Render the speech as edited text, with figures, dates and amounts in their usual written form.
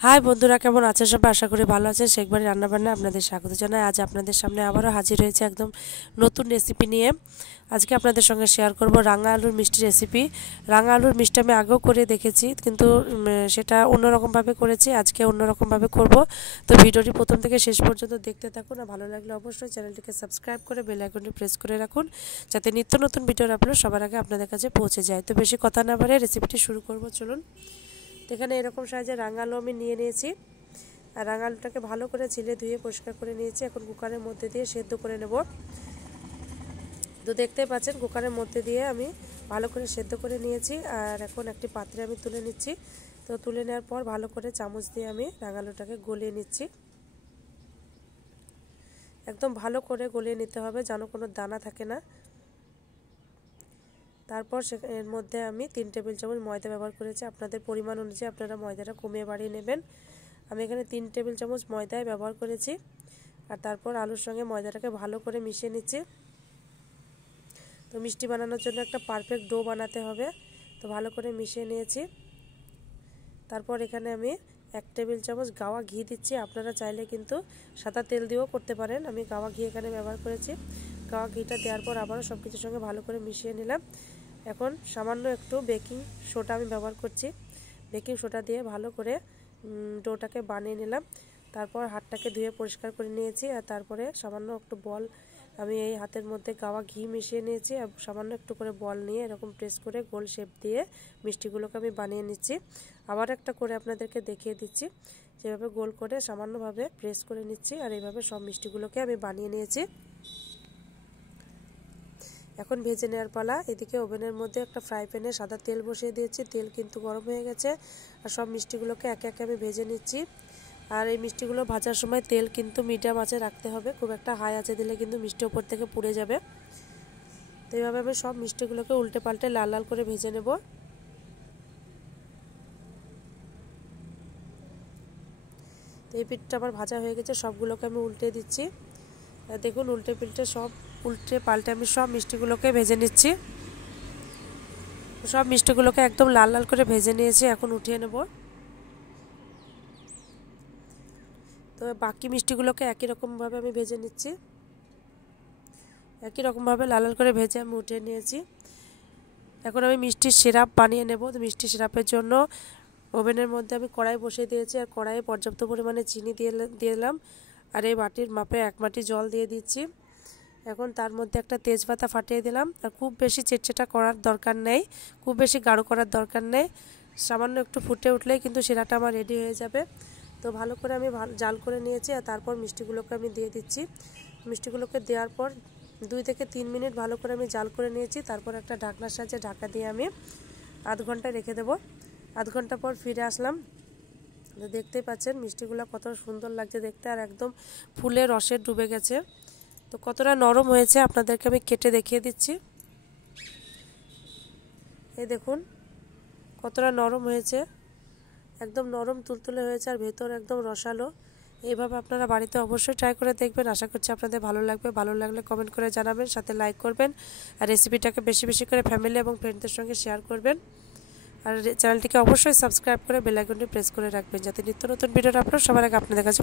High বন্ধুরা, কেমন আছেন সবাই? আশা করি ভালো আছেন। শেখবাড়ি রান্নাবান্না আপনাদের স্বাগত জানাই। আজ আপনাদের সামনে আবারও হাজির হয়েছে একদম নতুন রেসিপি নিয়ে। আজকে আপনাদের সঙ্গে শেয়ার করব রাঙা আলুর মিষ্টি রেসিপি। রাঙা আলুর মিষ্টি আমি আগেও করে দেখেছি, কিন্তু সেটা অন্যরকমভাবে করেছি। আজকে অন্যরকমভাবে করব। তো ভিডিওটি প্রথম থেকে শেষ পর্যন্ত দেখতে থাকুন। আর ভালো লাগলে অবশ্যই চ্যানেলটিকে সাবস্ক্রাইব করে বেল আইকনটি প্রেস করে রাখুন, যাতে নিত্য নতুন ভিডিওর আপলোড সবার আগে আপনাদের কাছে পৌঁছে যায়। তো বেশি কথা না বাড়িয়ে রেসিপিটি শুরু করব, চলুন। এখানে এরকম সাইজের রাঙা আলু আমি নিয়ে নিয়েছি। আর রাঙা আলুটাকে ভালো করে ছিলে ধুয়ে পরিষ্কার করে নিয়েছি। এখন কুকারের মধ্যে দিয়ে সেদ্ধ করে নেব। তো দেখতে পাচ্ছেন কুকারের মধ্যে দিয়ে আমি ভালো করে সেদ্ধ করে নিয়েছি। আর এখন একটি পাত্রে আমি তুলে নিচ্ছি। তো তুলে নেওয়ার পর ভালো করে চামচ দিয়ে আমি রাঙা আলুটাকে গলিয়ে নিচ্ছি। একদম ভালো করে গলিয়ে নিতে হবে, যেন কোনো দানা থাকে না। তারপর এর মধ্যে আমি 3 টেবিল চামচ ময়দা ব্যবহার করেছি। আপনাদের পরিমাণ অনুযায়ী আপনারা ময়দাটা কমিয়ে বাড়িয়ে নেবেন। আমি এখানে 3 টেবিল চামচ ময়দায় ব্যবহার করেছি। আর তারপর আলুর সঙ্গে ময়দাটাকে ভালো করে মিশিয়ে নিচ্ছি। তো মিষ্টি বানানোর জন্য একটা পারফেক্ট ডো বানাতে হবে। তো ভালো করে মিশিয়ে নিয়েছি। তারপর এখানে আমি 1 টেবিল চামচ গাওয়া ঘি দিচ্ছি। আপনারা চাইলে কিন্তু সাদা তেল দিয়েও করতে পারেন। আমি গাওয়া ঘি এখানে ব্যবহার করেছি। গাওয়া ঘিটা দেওয়ার পর আবারও সব কিছুর সঙ্গে ভালো করে মিশিয়ে নিলাম। এখন সামান্য একটু বেকিং সোডা আমি ব্যবহার করছি। বেকিং সোডা দিয়ে ভালো করে ডোটাকে বানিয়ে নিলাম। তারপর হাতটাকে ধুয়ে পরিষ্কার করে নিয়েছি। আর তারপরে সামান্য একটু বল আমি এই হাতের মধ্যে গাওয়া ঘি মিশিয়ে নিয়েছি। আর সামান্য একটু করে বল নিয়ে এরকম প্রেস করে গোল শেপ দিয়ে মিষ্টিগুলোকে আমি বানিয়ে নিচ্ছি। আবার একটা করে আপনাদেরকে দেখিয়ে দিচ্ছি, যেভাবে গোল করে সামান্যভাবে প্রেস করে নিচ্ছি। আর এইভাবে সব মিষ্টিগুলোকে আমি বানিয়ে নিয়েছি। এখন ভেজে নেওয়ার পালা। এদিকে ওভেনের মধ্যে একটা ফ্রাই প্যানে সাদা তেল বসিয়ে দিয়েছি। তেল কিন্তু গরম হয়ে গেছে। আর সব মিষ্টিগুলোকে একে একে আমি ভেজে নিচ্ছি। আর এই মিষ্টিগুলো ভাজার সময় তেল কিন্তু মিডিয়াম আঁচে রাখতে হবে, খুব একটা হাই আঁচে দিলে কিন্তু মিষ্টি উপর থেকে পুড়ে যাবে। তো এইভাবে আমি সব মিষ্টিগুলোকে উল্টে পাল্টে লাল লাল করে ভেজে নেব। তো এই পিঠটা আমার ভাজা হয়ে গেছে, সবগুলোকে আমি উল্টে দিচ্ছি। দেখুন উল্টে পাল্টে আমি সব মিষ্টিগুলোকে ভেজে নিচ্ছি। সব মিষ্টিগুলোকে একদম লাল লাল করে ভেজে নিয়েছি। এখন উঠিয়ে নেব। তো বাকি মিষ্টিগুলোকে একই রকমভাবে আমি ভেজে নিচ্ছি। একই রকমভাবে লাল লাল করে ভেজে আমি উঠিয়ে নিয়েছি। এখন আমি মিষ্টির সিরাপ বানিয়ে নেব। তো মিষ্টি সিরাপের জন্য ওভেনের মধ্যে আমি কড়াই বসিয়ে দিয়েছি। আর কড়াইয়ে পর্যাপ্ত পরিমাণে চিনি দিয়ে দিলাম। আর এই বাটির মাপে 1 বাটি জল দিয়ে দিচ্ছি। এখন তার মধ্যে একটা তেজপাতা ফাটিয়ে দিলাম। আর খুব বেশি চেটচেটা করার দরকার নেই, খুব বেশি গাঢ় করার দরকার নেই। সামান্য একটু ফুটে উঠলেই কিন্তু শিরাটা আমার রেডি হয়ে যাবে। তো ভালো করে আমি জাল করে নিয়েছি। আর তারপর মিষ্টিগুলোকে আমি দিয়ে দিচ্ছি। মিষ্টিগুলোকে দেওয়ার পর 2 থেকে 3 মিনিট ভালো করে আমি জাল করে নিয়েছি। তারপর একটা ঢাকনার সাহায্যে ঢাকা দিয়ে আমি আধ ঘন্টা রেখে দেবো। আধ ঘন্টা পর ফিরে আসলাম। দেখতেই পাচ্ছেন মিষ্টিগুলো কত সুন্দর লাগছে দেখতে, আর একদম ফুলে রসে ডুবে গেছে। তো কতটা নরম হয়েছে আপনাদেরকে আমি কেটে দেখিয়ে দিচ্ছি। এই দেখুন কতটা নরম হয়েছে, একদম নরম তুলতুলে হয়েছে। আর ভেতর একদম রসালো। এইভাবে আপনারা বাড়িতে অবশ্যই ট্রাই করে দেখবেন। আশা করছি আপনাদের ভালো লাগবে। ভালো লাগলে কমেন্ট করে জানাবেন, সাথে লাইক করবেন। আর রেসিপিটাকে বেশি বেশি করে ফ্যামিলি এবং ফ্রেন্ডদের সঙ্গে শেয়ার করবেন। আর চ্যানেলটিকে অবশ্যই সাবস্ক্রাইব করে বেল আইকনটি প্রেস করে রাখবেন, যাতে নিত্য নতুন ভিডিওর আপলোড সবার আগে আপনাদের কাছে